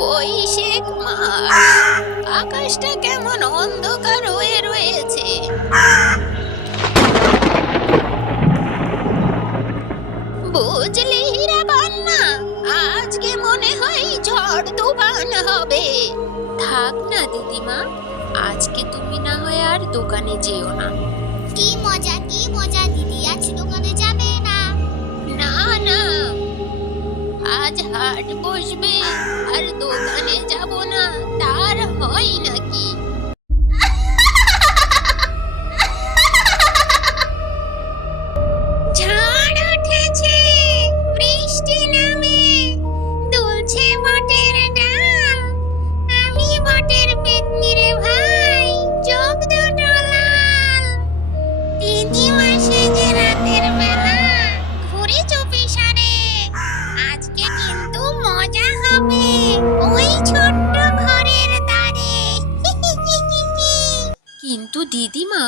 বৈশাখ মাস, আকাশটা কেমন অন্ধকার হয়ে রয়েছে। বুঝলি হীরা বান্না, আজকে মনে হয় ঝড় তুফান হবে। থাক না দিদিমা, আজকে তুমি না হয় আর দোকানে যেও না। কি মজা কি মজা, দিদি আজ দোকানে যাবে না? না না, আজ হাট বসবে আর দোকানে যাব না, তার হয় নাকি? ঝড় উঠেছে, বৃষ্টি নামে, দুলছে বটের ডাল। আমি বটের পেতনি রে ভাই, চোখ দুটো লাল। দিদিমা সেজে রাতের বেলা ঘুরে চুপি সারে, আজকে কিন্তু মজা হবে ওই ছোট্ট ঘরের দ্বারে। কিন্তু দিদিমা,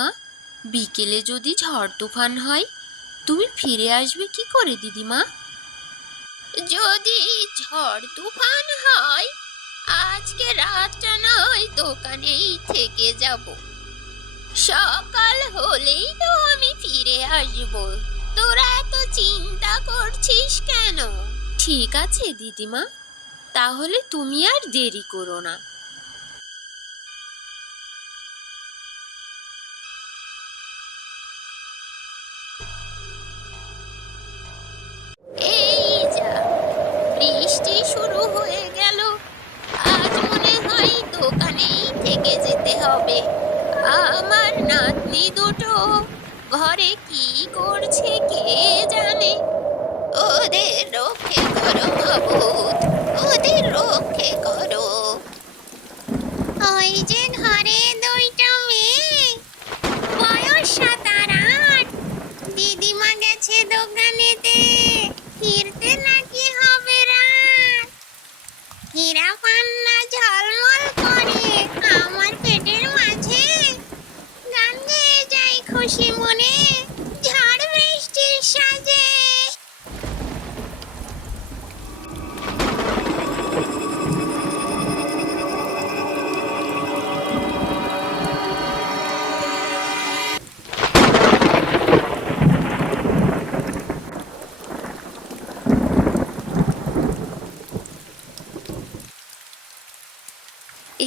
বিকেলে যদি ঝড় তুফান হয়, তুমি ফিরে আসবে কি করে দিদিমা? যদি ঝড় তুফান হয়, আজকে রাতটা নয় দোকানেই থেকে যাব। সকাল হলেই তো আমি ফিরে আসব। তোরা এত চিন্তা করছিস কেন? ঠিক আছে দিদিমা, তাহলে তুমি আর দেরি করো না। এই যা, বৃষ্টি শুরু হয়ে গেল। আজ মনে হয় দোকানেই থেকে যেতে হবে। আমার নাতনি দুটো ঘরে কি করছে কে জানে। ওদের রক্ষে করো মাবুদ, ওদের রক্ষে করো। ওই যে ঘরে দুইটা মেয়ে, বয়স 7 আর 8। দিদিমা গেছে দোকানেতে, ফিরতে নাকি হবে রাত। হীরা পান্না ঝলমল করে আমার পেটের মাঝে, গান গেয়ে যাই খুশি মনে ঝড় বৃষ্টির সাজে।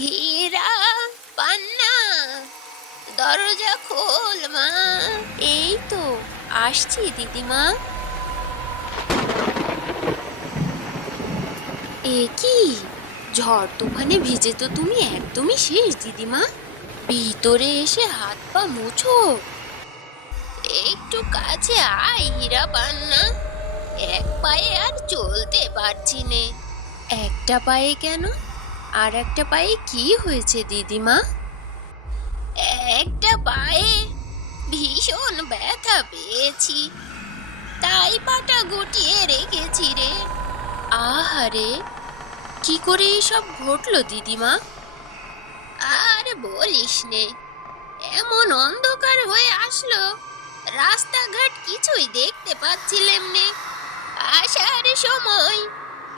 হীরা পান্না, দরজা খোল মা। এই তো আসছি দিদিমা। এ কি, ঝড় তুফানে ভিজে তো তুমি একদমই শেষ দিদিমা। ভিতরে এসে হাত পা মুছো। একটু কাছে আয় হীরা পান্না, এক পায়ে আর চলতে পারছি নে। একটা পায়ে কেন, আর একটা পায়ে কি হয়েছে দিদিমা? একটা পায়ে ভীষণ ব্যথা পেয়েছি, তাই পাটা গুটিয়ে রেখেছি রে। আহারে, কি করে এসব ঘটলো দিদিমা? আর বলিস নে, এমন অন্ধকার হয়ে আসলো, রাস্তাঘাট কিছুই দেখতে পাচ্ছিলাম নে। আসার সময়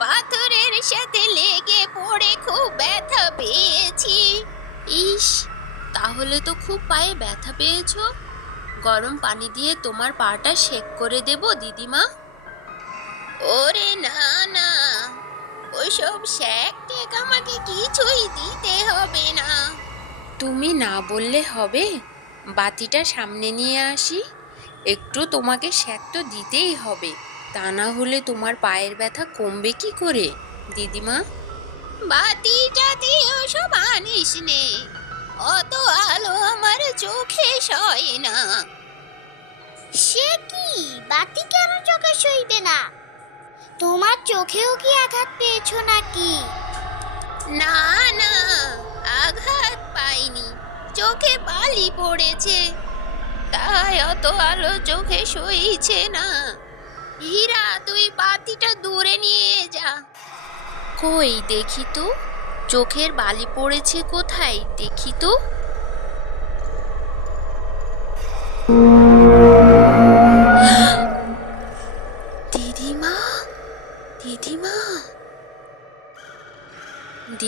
পাথরের সাথে লেগে পড়ে খুব ব্যথা পেয়েছি। ইস, তাহলে তো খুব পায়ে ব্যথা পেয়েছো। গরম পানি দিয়ে তোমার পাটা সেক করে দেব দিদিমা। ওরে না না, ওসব সেক টেক আমাকে কিছুই দিতে হবে না। তুমি না বললে হবে? বাতিটা সামনে নিয়ে আসি, একটু তোমাকে সেক তো দিতেই হবে, তা না হলে তোমার পায়ের ব্যথা কমবে কি করে দিদিমা? বাতিটা দিয়ে ওসব আনিস নে, অত আলো আমার চোখে সয় না। সে কি, বাতি কেন চোখে সইবে না? তোমার চোখেও কি আঘাত পেয়েছো নাকি? না না, আঘাত পাইনি, চোখে বালি পড়েছে, তাই অত আলো চোখে সইছে না। হীরা, তুই বাতিটা দূরে নিয়ে যা। কই দেখি তো, চোখের বালি পড়েছে কোথায় দেখি তো।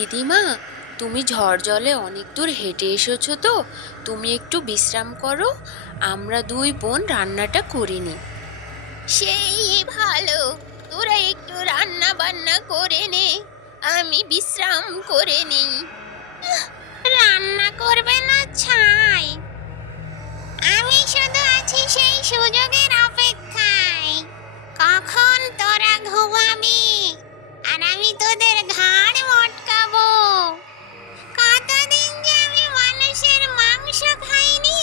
দিদিমা, তুমি ঝড় জলে অনেক দূর হেঁটে এসেছো, তো তুমি একটু বিশ্রাম করো, আমরা দুই বোন রান্নাটা করে নিই। সেই ভালো, তোরা একটু রান্না বান্না করে নে, আমি বিশ্রাম করে নিই। রান্না করবে না ছাই, আমি শুধু আছি সেই সুযোগের অপেক্ষায়। কখন তোরা ঘুমাবি আর আমি তোদের ঘাড় মটকাবো। কতদিন যে আমি মানুষের মাংস খাইনি।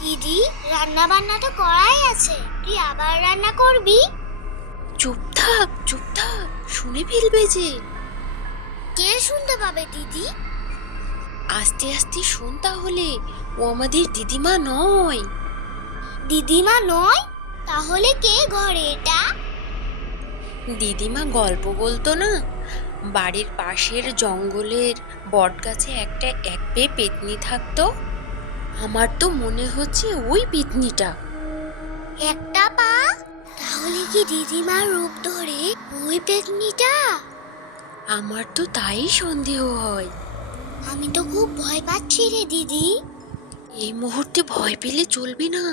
দিদি, রান্না বান্না তো করাই আছে, তুই আবার রান্না করবি? চুপ থাক, চুপ থাক, শুনে ফেলবে যে। কে শুনতে পাবে দিদি? আস্তে আস্তে শোন তাহলে, ও আমাদের দিদিমা নয়। দিদিমা নয়? তাহলে কে ঘরে এটা? দিদিমা গল্প বলতো না, বাড়ির পাশের জঙ্গলের বটগাছে একটা এক পেয়ে পেতনি থাকতো। আমার তো মনে হচ্ছে ওই পেতনিটা। একটা পা? তাহলে কি দিদিমার রূপ ধরে ওই পেতনিটা? আমার তো তাই সন্দেহ হয়। আমি তো খুব ভয় পাচ্ছি রে দিদি। এই মুহূর্তে ভয় পেলে চলবে না,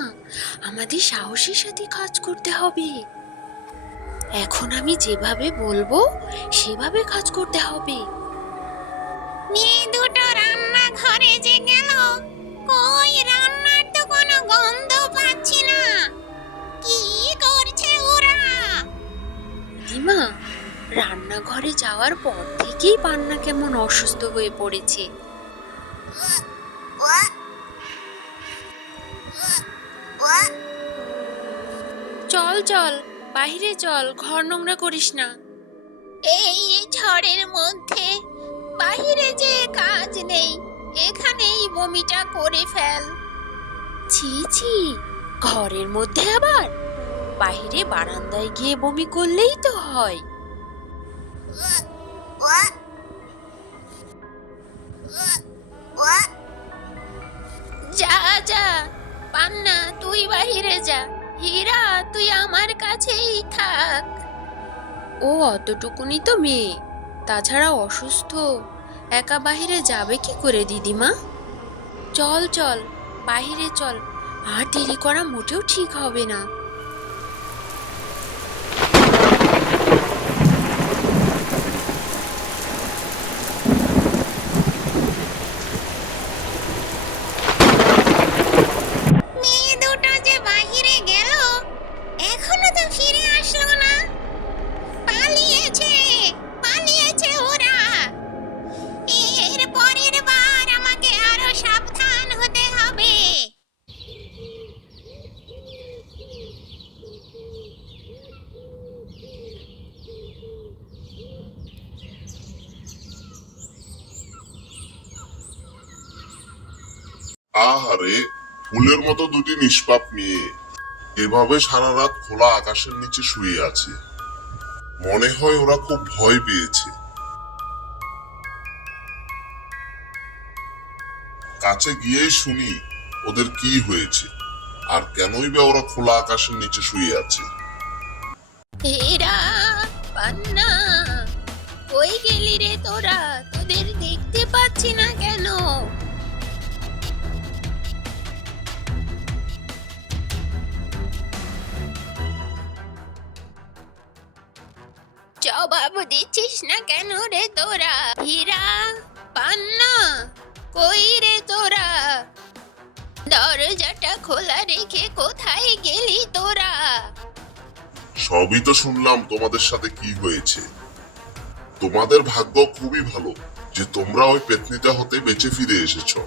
আমাদের সাহসের সাথে কাজ করতে হবে। এখন আমি যেভাবে বলবো সেভাবে কাজ করতে হবে। মেয়ে দুটো রান্নাঘরে যে গেল, কই রান্নার তো কোনো গন্ধ পাচ্ছি না। কি করছে ওরা? দিমা, রান্নাঘরে যাওয়ার পর থেকেই পান্না কেমন অসুস্থ হয়ে পড়েছে। চল চল, বাইরে চল, ঘর নোংরা করিস না। এই ঝড়ের মধ্যে বাইরে যে কাজ নেই, এখানেই বমিটা করে ফেল। ছি ছি, ঘরের মধ্যে আবার? বাইরে বারান্দায় গিয়ে বমি করলেই তো হয়। যা যা, পান্না তুই বাইরে যা, হীরা তুই আমার কাছেই থাক। ও অতটুকুনি তো মেয়ে, তাছাড়া অসুস্থ, একা বাইরে যাবে কি করে দিদিমা? চল চল, বাইরে চল, আর দেরি করা মোটেও ঠিক হবে না। মেয়ে দুটো যে বাইরে গেল, এখনো তো ফিরে আসলো না। পালিয়েছে, পালিয়েছে ওরা। এর পরের বার আমাকে আরো সাবধান হতে হবে। আহারে, ফুলের মতো দুটি নিষ্পাপ মেয়ে এভাবে সারা রাত খোলা আকাশের নিচে শুয়ে আছে। মনে হয় ওরা খুব ভয় পেয়েছে। কাছে গিয়েই শুনি ওদের কি হয়েছে, আর কেনই বা ওরা খোলা আকাশের নিচে শুয়ে আছে। হীরা, পান্না, কই গেলি রে তোরা? তোদের দেখতে পাচ্ছি না কেন? জবাব দিচ্ছিস না কেন রে তোরা? হীরা, পান্না, কই রে তোরা? দরজাটা খোলা রেখে কোথায় গেলি তোরা? সবই তো শুনলাম তোমাদের সাথে কি হয়েছে। তোমাদের ভাগ্য খুবই ভালো যে তোমরা ওই পেতনিটা হতে বেঁচে ফিরে এসেছো।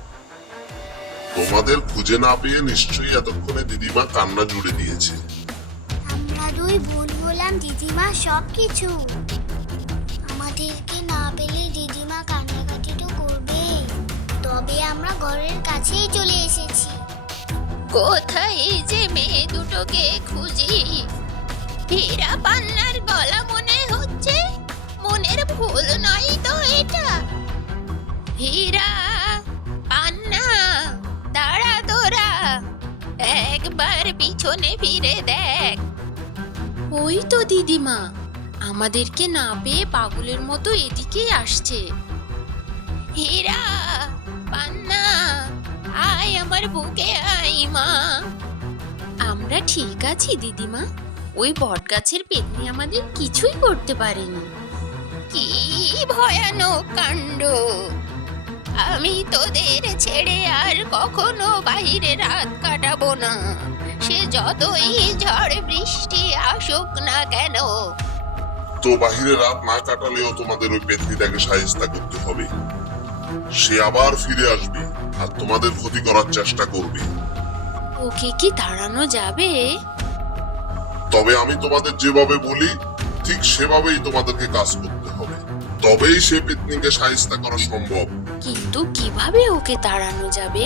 তোমাদের খুঁজে না পেয়ে নিশ্চয়ই এতক্ষণে দিদিমা কান্না জুড়ে দিয়েছে। আমরা দুই বোন হলাম দিদিমা সবকিছু। আমাদেরকে না পেলে দিদিমা কান্নাকাটি তো করবে। তবে আমরা ঘরের কাছেই চলে এসেছি। কোথায় যে মেয়ে দুটোকে খুঁজি? হীরা, পান্নার গলা মনে হচ্ছে, মনের ভুল নয় তো এটা? হীরা, পান্না, দাঁড়া তোরা, একবার পিছনে ফিরে দেখ। ওই তো দিদিমা আমাদেরকে না পেয়ে পাগলের মতো এদিকেই আসছে। হীরা, পান্না, আয় আমার বুকে আয় মা। আমরা ঠিক আছি দিদিমা, ওই বটগাছের পেতনি আমাদের কিছুই করতে পারেনি। কি ভয়ানক কাণ্ড! আমি তোদের ছেড়ে আর কখনো বাইরে রাত কাটাবো না, সে যতই ঝড় বৃষ্টি আসুক না কেন। তো বাহিরে রাত না কাটালেও তোমাদের ওই পেতনিটাকে শায়েস্তা করতে হবে। সে আবার ফিরে আসবে আর তোমাদের ক্ষতি করার চেষ্টা করবে। ওকে কি তাড়ানো যাবে? তবে আমি তোমাদের যেভাবে বলি ঠিক সেভাবেই তোমাদেরকে কাজ করতে হবে, তবেই সে পেতনিকে শায়েস্তা করা সম্ভব। কিন্তু কিভাবে ওকে তাড়ানো যাবে?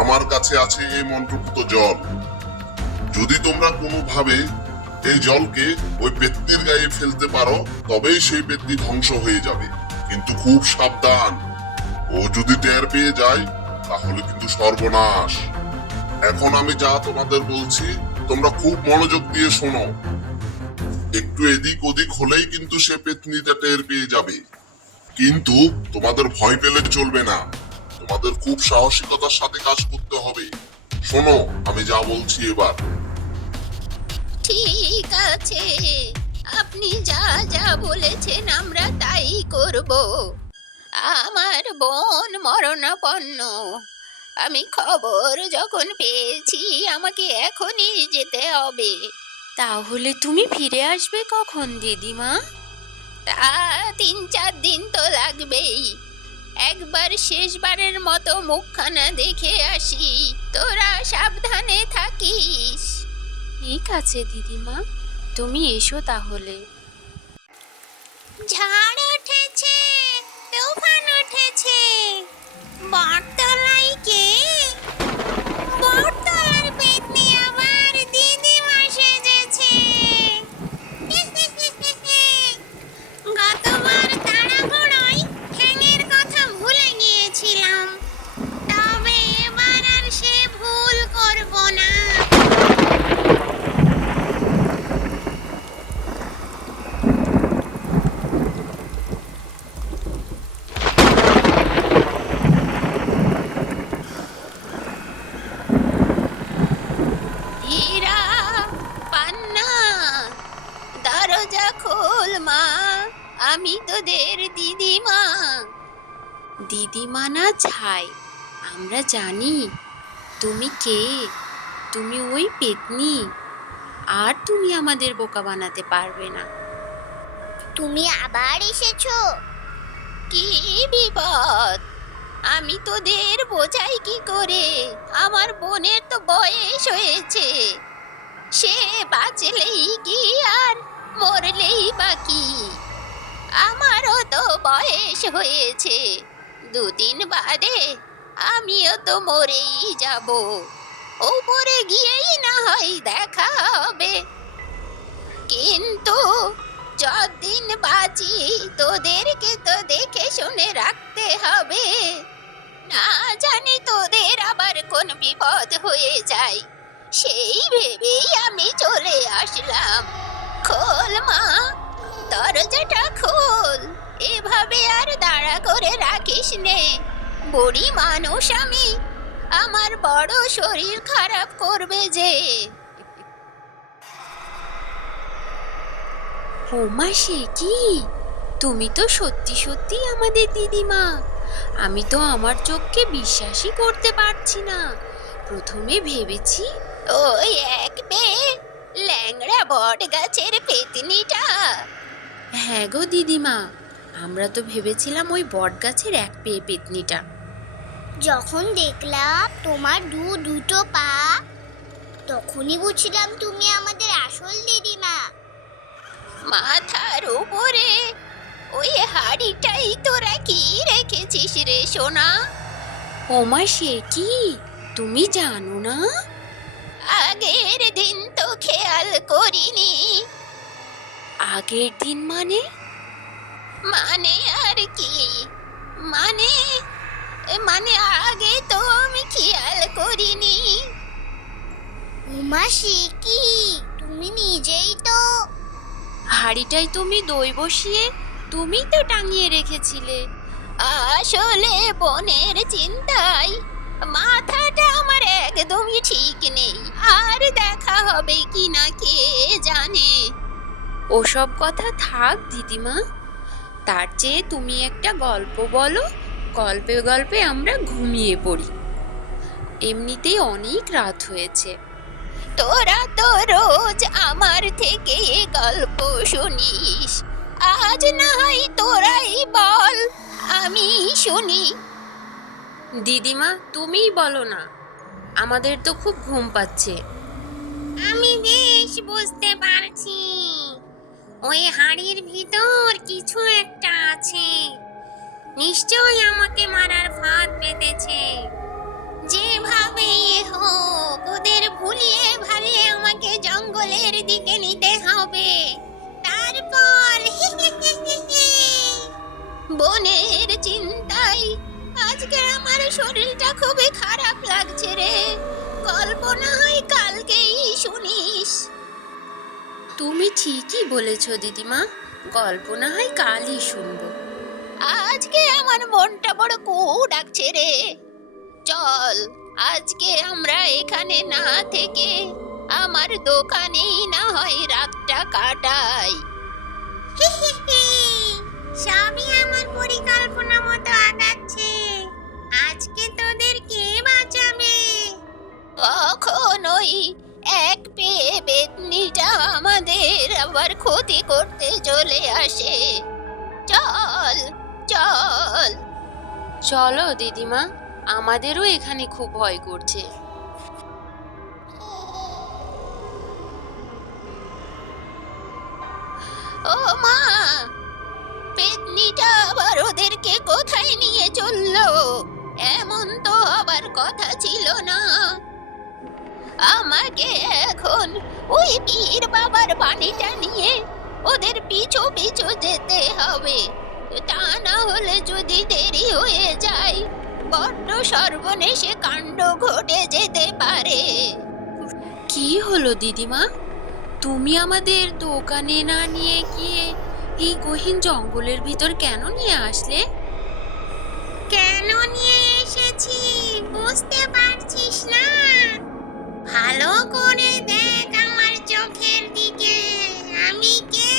আমার কাছে আছে এই মন্ত্রপুত জল। যদি তোমরা কোনোভাবে এই জলকে ওই পেতনির গায়ে ফেলতে পারো তবেই সেই পেতনি ধ্বংস হয়ে যাবে। কিন্তু খুব সাবধান, ও যদি টের পেয়ে যায় তাহলে কিন্তু সর্বনাশ। এখন আমি যা তোমাদের বলছি তোমরা খুব মনোযোগ দিয়ে শোনো। একটু এদিক ওদিক হলেই কিন্তু সে পেতনিটা টের পেয়ে যাবে। কিন্তু তোমাদের ভয় পেলে চলবে না, তোমাদের খুব সাহসিকতার সাথে কাজ করতে হবে। শোনো আমি যা বলছি এবার। ঠিক আছে, আপনি যা যা বলেছেন আমরা তাই করব। আমার বোন মরণাপন্ন, আমি খবর যখন পেয়েছি আমাকে এখনই যেতে হবে। তাহলে তুমি ফিরে আসবে কখন দিদিমা? তা 3-4 দিন তো লাগবেই। একবার শেষবারের মতো মুখখানা দেখে আসি, তোরা সাবধানে থাকিস। ঠিক আছে দিদিমা, তুমি এসো তাহলে। ঝড় উঠেছে, তুফান উঠেছে, বটতলায় কে? বটতলার পেতনি আবার দিদিমা সেজেছে। গতবার তাড়াহুড়োয় ঠ্যাঙের কথা ভুলে গিয়েছিলাম, তবে এবার আর সে ভুল করব না। হীরা, পান্না, দরজা খোল মা, আমি তোদের দিদিমা। দিদিমা না ছাই, আমরা জানি তুমি কে। তুমি ওই পেতনি, আর তুমি আমাদের বোকা বানাতে পারবে না। তুমি আবার এসেছো? কি বিপদ! আমি তোদের বোঝাই কি করে? আমার বোনের তো বয়স হয়েছে, সে বাঁচলেই কি আর মরলেই বা কি। আমারও তো বয়স হয়েছে, 2 দিন বাদে আমিও তো মরেই যাব। উপরে গিয়েই না হয় দেখা হবে, কিন্তু যতদিন বাঁচি তোদেরকে তো দেখে শুনে রাখতে হবে। না জানি তোদের আবার কোন বিপদ হয়ে যায়, সেই ভেবেই আমি চলে আসলাম। খোল মা, দরজাটা খোল, এভাবে আর দাঁড়া করে রাখিস নে। বুড়ি মানুষ আমি, আমার বড় শরীর খারাপ করবে যে। ওমা সে কি! তুমি তো সত্যি সত্যি আমাদের দিদিমা। আমি তো আমার চোখকে বিশ্বাসই করতে পারছি না। প্রথমে ভেবেছি ওই এক পেয়ে ল্যাংড়া বট গাছের পেতনিটা। হ্যাঁ গো দিদিমা, আমরা তো ভেবেছিলাম ওই বট গাছের এক পেয়ে পেতনিটা। যখন দেখলাম তোমার দুটো পা, তখনই বুঝলাম তুমি আমাদের আসল দিদিমা। মাথার উপরে ওই হাড়িটাই তোরা কি রেখেছিস রে সোনা? ওমা সে কি, তুমি জানো না? আগের দিন তো খেয়াল করিনি। আগের দিন মানে? মানে আর কি, মানে মানে আগে তো আমি খেয়াল করিনি। উমা সে কি, তুমি নিজেই তো। হাঁড়িটাই তুমি দই বসিয়ে তুমিই তো টাঙিয়ে রেখেছিলে। আসলে বনের চিন্তায় মাথাটা আমার একদমই ঠিক নেই, আর দেখা হবে কি না কে জানে। ওসব কথা থাক দিদিমা, তার চেয়ে তুমি একটা গল্প বলো, গল্পে গল্পে আমরা ঘুমিয়ে পড়ি, এমনিতেই অনেক রাত হয়েছে। তোরা তো রোজ আমার থেকে গল্প শুনিস, আজ না হয় তোরাই বল, আমি শুনি। দিদিমা তুমিই বলো না, আমাদের তো খুব ঘুম পাচ্ছে। আমি বেশ বুঝতে পারছি, ওই হাড়ির ভিতর কিছু একটা আছে। নিশ্চয়ই আমাকে মারার ফাঁদ পেতেছে। যেভাবে হোক ওদের ভুলিয়ে ভালিয়ে আমাকে জঙ্গলের দিকে নিতে হবে। তারপর বনের চিন্তায় আজকে আমার শরীরটা খুবই খারাপ লাগছে রে। গল্প না হয় কালকেই শুনিস। তুমি ঠিকই বলেছ দিদিমা, গল্প না হয় কালই শুনবো। আজকে আমার মনটা বড় কু ডাকছে রে। চল আজকে আমরা এখানে না থেকে আমার দোকানেই না হয় রাতটা কাটাই। সবই আমার পরিকল্পনা মতো আগাচ্ছে। আজকে তোদের কে বাঁচাবে? কখনোই এক পেয়ে বেতনিটা আমাদের আবার ক্ষতি করতে চলে আসে। চল চল। চলো দিদিমা, আমাদেরও এখানে খুব ভয় করছে। ও মা, পেতনিটা আবার ওদেরকে কোথায় নিয়ে চললো? এমন তো আবার কথা ছিল না। আমাকে এখন ওই পীর বাবার বাণীটা নিয়ে ওদের পিছু পিছু যেতে হবে, তা না হলে যদি দেরি হয়ে যায় বড্ড সর্বনেশে কাণ্ড ঘটে যেতে পারে। কি হলো দিদিমা, তুমি আমাদের দোকানে না নিয়ে গিয়ে এই গহীন জঙ্গলের ভিতর কেন নিয়ে আসলে? কেন নিয়ে এসেছি বুঝতে পারছিস না? ভালো করে দেখ আমার চোখের দিকে, আমি কে।